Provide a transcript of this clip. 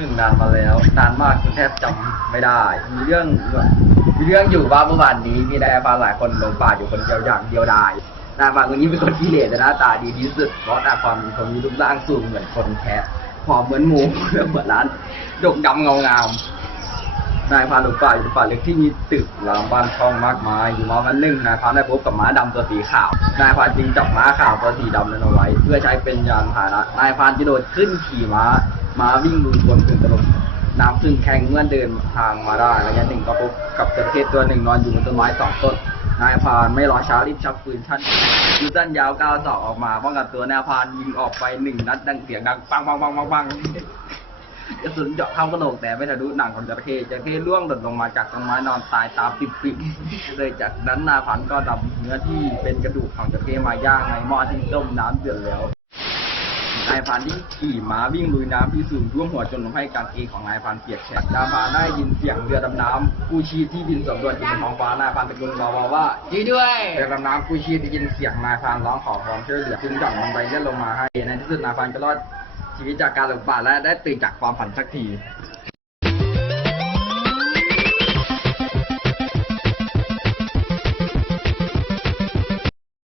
หนึ่งนานมาแล้วนานมากจนแทบจำไม่ได้ มีเรื่องมีเรื่องอยู่ว่าเมื่อวานนี้มีได้พรานหลายคนลงป่าอยู่คนเดียวอย่างเดียวดายนายพรานคนนี้เป็นคนที่เหล่แต่หน้าตาดีที่สุดเพราะหน้าความคนมีรูปร่างสูงเหมือนคนแคะผอมเหมือนหมูเหมือนร้านดกดำเงางาม นายพรานหลงป่าอยู่ป่าเล็กที่มีตึกรามบ้านช่องมากมายอยู่มาวันหนึ่งนายพรานได้พบกับม้าดำตัวสีขาวนายพรานจึงจับม้าขาวตัวสีดำนั้นเอาไว้ เพื่อใช้เป็นยานพาหนะนายพรานจะโดดขึ้นขี่ม้าม้าวิ่งลุยบนถึงตลบน้ำพึ่งแข็งเมื่อเดินทางมาได้ระยะหนึ่งก็พบกับจระเข้ตัวหนึ่งนอนอยู่บนต้นไม้สองต้นนายพานไม่รอช้ารีบชักปืนชั่นยิงสั้นยาวก้าวสอกออกมาป้องกันตัวนายพานยิงออกไปหนึ่งนัดดังเสียงดังปังปังปังปังปัง กระสุนเจาะเข้ากระโหลกแต่ไม่ทะลุหนังของจระเข้จระเข้ล่วงหล่นลงมาจากต้นไม้นอนตายตามปิดปิดเลยจากนั้นนายพรานก็นำเนื้อที่เป็นกระดูกของจระเข้มาย่างในหม้อที่ต้มน้ำเดือดแล้วนายพรานที่ขี่ม้าวิ่งลุยน้ำที่สูงท่วมหัวจนทำให้กางเกงของนายพรานเปียกแฉะนายพานได้ยินเสียงเรือดำน้ำกู้ชีพที่บินสำรวจอยู่บนท้องฟ้านายพรานตะโกนบอกว่าช่วยด้วยเรือดำน้ำกู้ชีพได้ยินเสียงนายพรานร้องขอความช่วยเหลือจึงหย่อนลงไปเลื่อนลงมาให้ในที่สุดนายพรานก็รอด ชีวิตจากการหลงป่าและได้ตื่นจากความฝันสักที